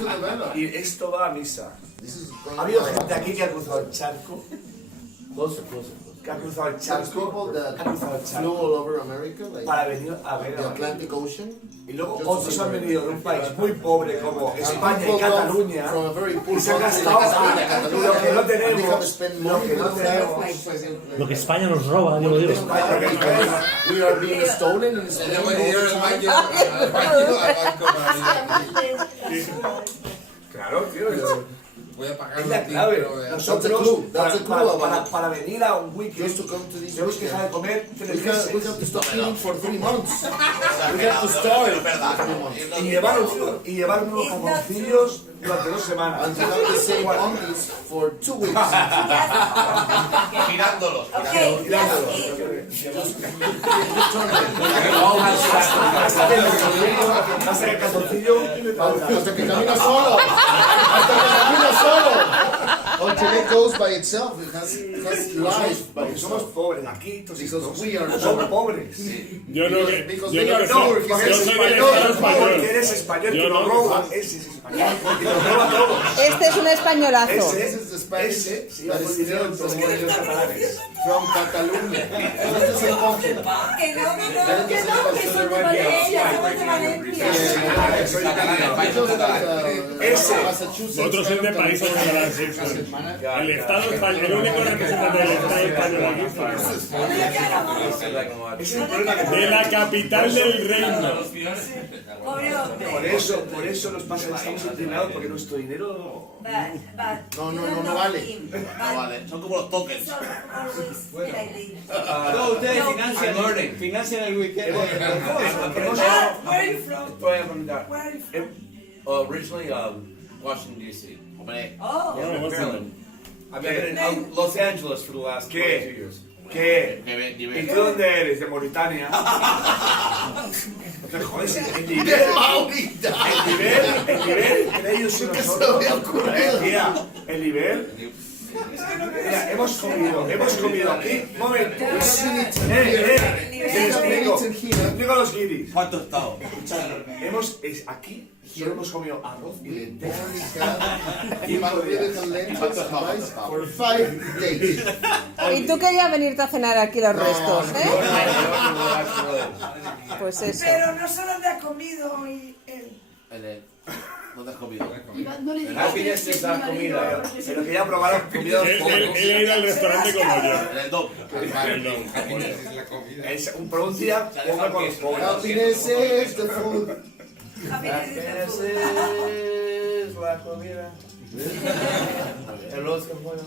to the vela. Y esto va a misa. This is Ha habido gente aquí que ha cruzado el charco. Que ha cruzado el There's charco. people that Ha cruzado el flew charco. all over America, like Para venir a ver the a Atlantic Ocean. Y luego Just to otros see han America. venido de un país muy pobre como And España y people come Cataluña from a very poor y se han country gastado like España, Cataluña, lo que no and they have to tenemos. spend Lo money que no with that. tenemos. Lo que España nos roba, digo yo. We are being stolen in Spain all the time. Claro, tío. Voy a pagar Es la clave. Nosotros, para venir a un weekend, Just to come to this tenemos que dejar de comer 3 We have meses to stop eating for 3 months. We have to starve for 3 months. y llevar unos calzoncillos durante 2 semanas. And to have the same undies for 2 weeks. Girándolos. Hasta que el calzoncillo Hasta que camina solo. Hasta que camina solo. Until it goes by itself. It has life by porque somos itself. pobres aquí, Because we are somos poor. pobres. Yo no que Because yo they no are que poor. soy, Because yo it's soy del español. Estado español. Porque eres español, Yo que lo no, roba. Ese es español. Y lo roba todo. Este es un españolazo. This is the Spanish Ese se iba that por is dinero still en los catalanes. from Catalonia. This is a country. Que no, que son de Valencia, somos de Valencia. Vosotros sois de países catalanes, sí, sí. El Estado español, el único representante del Estado español aquí Es un problema que de la capital del reino. Pobre hombre. por eso los pasajeros estamos indignados porque nuestro dinero No vale. No vale, son como los tokens. No, ustedes financian el weekend. Where are you from? Where are you from? Originally, Washington, D.C. Hombre. Oh. Maryland. I've been in Los Angeles for the last 22 years. ¿Qué? ¿Y tú dónde eres? ¿De Mauritania? Joder, el nivel entre ellos y nosotros. Tía, el nivel. Mira, hemos comido aquí. Un momento. Explico a los guiris. ¿Cuánto he estado? Aquí solo hemos comido arroz y lentejas. For 5 days. Y tú querías venirte a cenar aquí los restos, ¿eh? Pues eso. Pero no solo te ha comido y él. ¿Dónde has comido? Aquí ya se da comida. Pero que ya probaron comida. Él ha ido al restaurante como yo. En el DOM. Es un día ponga con los pobres. Happiness is the food. Es la comida. El otro, bueno.